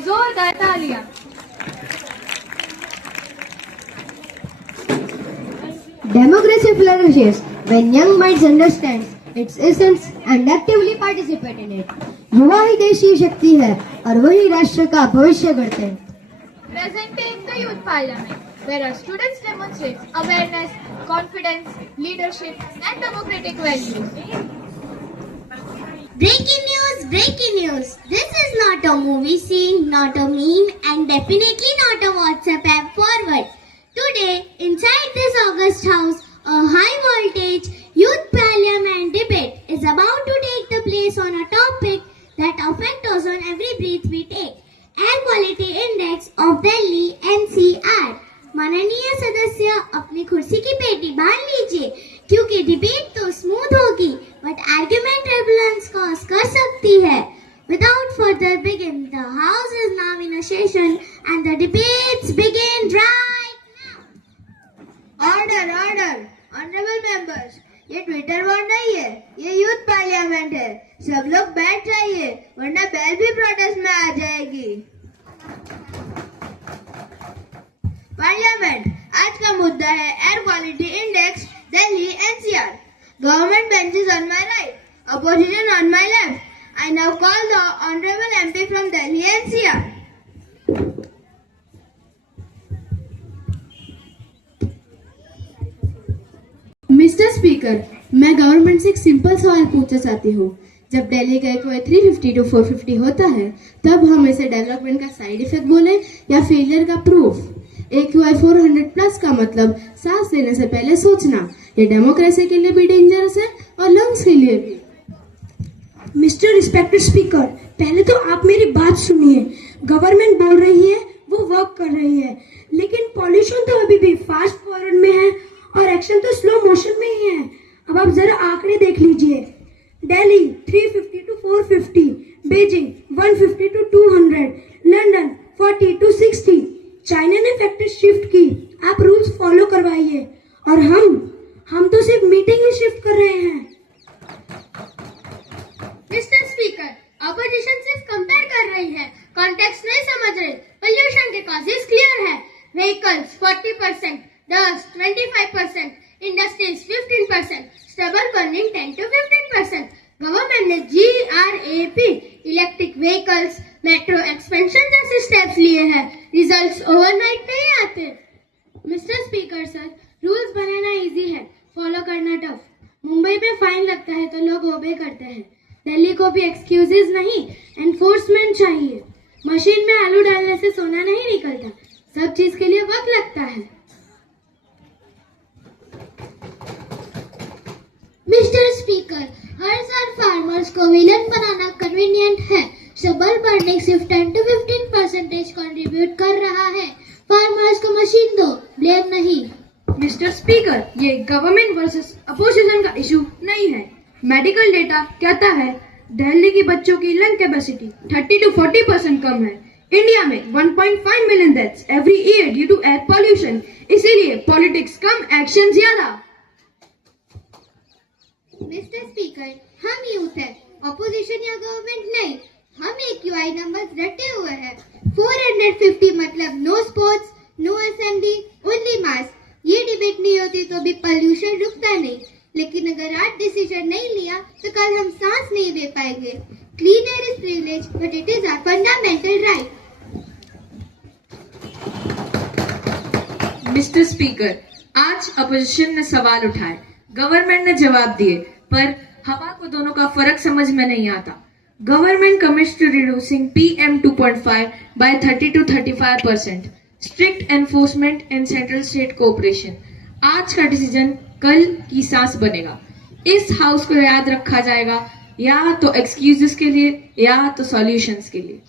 जोरदार तालियां। Democracy flourishes when young minds understand its essence and actively participate in it. युवा ही देश की शक्ति है और वही राष्ट्र का भविष्य गढ़ते हैं. Presenting the Youth Parliament, where our students demonstrate awareness, confidence, leadership, and democratic values. Breaking news, breaking news. This is not a movie scene, not a meme, and definitely not a WhatsApp app forward. Today, inside this August House, a high voltage youth parliament debate is about to take the place on a topic that affects us on every breath we take. Air Quality Index of Delhi NCR. माननीय सदस्य अपनी कुर्सी की पेटी बांध लीजिए क्योंकि debate तो स्मूथ होगी बट आर्गुमेंट टर्बुलेंस कॉज कर सकती है. Without further begin, the house is now in a session and the debates begin right now. Order, honorable members. ये ट्विटर वॉर नहीं है, ये यूथ पार्लियामेंट है. सब लोग बैठ जाइए वरना बेल भी प्रोटेस्ट में आ जाएगी. पार्लियामेंट आज का मुद्दा है air quality index Delhi NCR. Government benches on my right, opposition on my left. I now call the honorable MP from Delhi NCR. Mister speaker, मैं गवर्नमेंट से एक सिंपल सवाल पूछना चाहती हूँ. जब दिल्ली का AQI 350 to 450 होता है तब हम इसे डेवलपमेंट का साइड इफेक्ट बोले या फेलियर का प्रूफ. AQI 400 प्लस का मतलब सांस लेने से पहले सोचना. ये डेमोक्रेसी के लिए भी डेंजरस है और लंग्स के लिए भी. मिस्टर रिस्पेक्टेड स्पीकर, पहले तो आप मेरी बात सुनिए. गवर्नमेंट बोल रही है, वो वर्क कर रही है, लेकिन पॉल्यूशन तो अभी भी फास्ट फॉरवर्ड में है और एक्शन तो स्लो मोशन में ही है. अब आप जरा आंकड़े देख लीजिए. Delhi 350 to 450, Beijing 150 to 200, London 40 to 60. China ने फैक्ट्री शिफ्ट की. आप रूल्स फॉलो करवाइए और हम तो सिर्फ मीटिंग ही शिफ्ट कर रहे हैं. मिस्टर स्पीकर, ऑपोजिशन सिर्फ कंपेयर कर रही है, कॉन्टेक्स्ट नहीं समझ रही. पोल्यूशन के कॉजेस क्लियर है. Vehicles 40%, dust 25%, industries 15%, stubble burning 10 to 15%. Government ने GRAP, electric vehicles, metro expansion जैसे स्टेप्स लिए हैं. रिजल्ट्स ओवरनाइट नहीं आते. मिस्टर स्पीकर सर, रूल्स बनाना इजी है, फॉलो करना टफ. मुंबई में फाइन लगता है तो लोग ओबे करते हैं. दिल्ली को भी एक्सक्यूजेस नहीं, एनफोर्समेंट चाहिए. मशीन में आलू डालने से सोना नहीं निकलता. सब चीज के लिए वक्त लगता है. मिस्टर स्पीकर, हर साल फार्मर्स को विलन बनाना कन्वीनियंट है. स्टबल बर्निंग सिर्फ 10 to 15% कंट्रीब्यूट कर रहा है. फार्मर्स को मशीन दो, ब्लेम नहीं. मिस्टर स्पीकर, ये गवर्नमेंट वर्सेस अपोजिशन का इशू नहीं है. मेडिकल डेटा कहता है दिल्ली की बच्चों की लंग कैपेसिटी 30 to 40% कम है. इंडिया में 1.5 million deaths every year due to air pollution. इसीलिए पॉलिटिक्स कम, एक्शन ज्यादा. मिस्टर स्पीकर, हम यूथ है, ऑपोजिशन या गवर्नमेंट नहीं. हम AQI नंबर्स रटे हुए हैं. 450 मतलब no sports, no assembly, only mass. ये डिबेट नहीं होती तो भी पॉल्यूशन रुकता नहीं. लेकिन अगर आज डिसीजन नहीं लिया तो कल हम सांस नहीं ले पाएंगे. Clean air is privilege but it is our fundamental right. Mister speaker, आज अपोजिशन ने सवाल उठाए, गवर्नमेंट ने जवाब दिए, पर हवा को दोनों का फर्क समझ में नहीं आता. Government commits to reducing PM 2.5 by 30 to 35%. Strict enforcement and central state cooperation. आज का डिसीजन कल की सांस बनेगा. इस हाउस को याद रखा जाएगा या तो एक्सक्यूजेस के लिए या तो सॉल्यूशंस के लिए.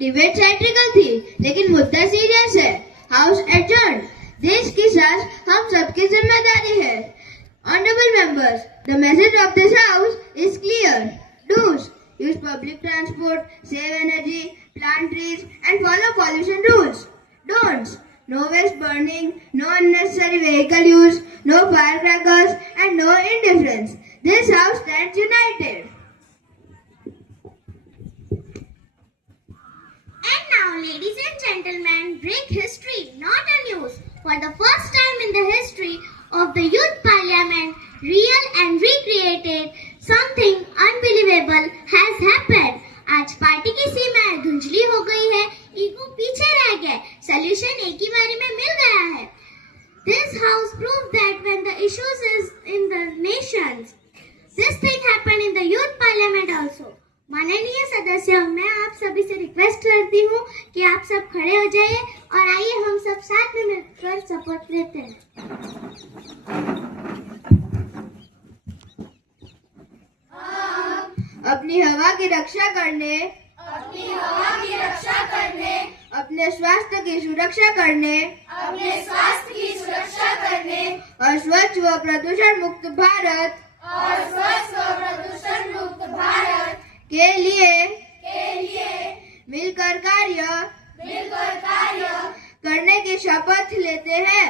डिबेट सैट्रिकल थी लेकिन मुद्दा सीरियस है. House adjourn. देश की सांस हम सबकी जिम्मेदारी है. Honourable members, the message of this house is clear. Dos: use public transport, save energy, plant trees and follow pollution rules. Don'ts: no waste burning, no unnecessary vehicle use, no firecrackers and no indifference. This house stands united. ladies and gentlemen, break history, not a news. For the first time in the history of the Youth Parliament, real and recreated, something unbelievable has happened. आज party की सीमाएं धुंधली हो गई है, ego पीछे रह गए, सॉल्यूशन एक ही बारी में मिल गया है. This house proved that when the issues is in the nations, this thing happened in the Youth Parliament also. माननीय सदस्य, मैं आप सभी से रिक्वेस्ट करती हूँ कि आप सब खड़े हो जाइए और आइए हम सब साथ में मिलकर सपोर्ट लेते हैं. अपनी हवा की रक्षा करने, अपने स्वास्थ्य की सुरक्षा करने और स्वच्छ व प्रदूषण मुक्त भारत के लिए मिलकर कार्य करने की शपथ लेते हैं.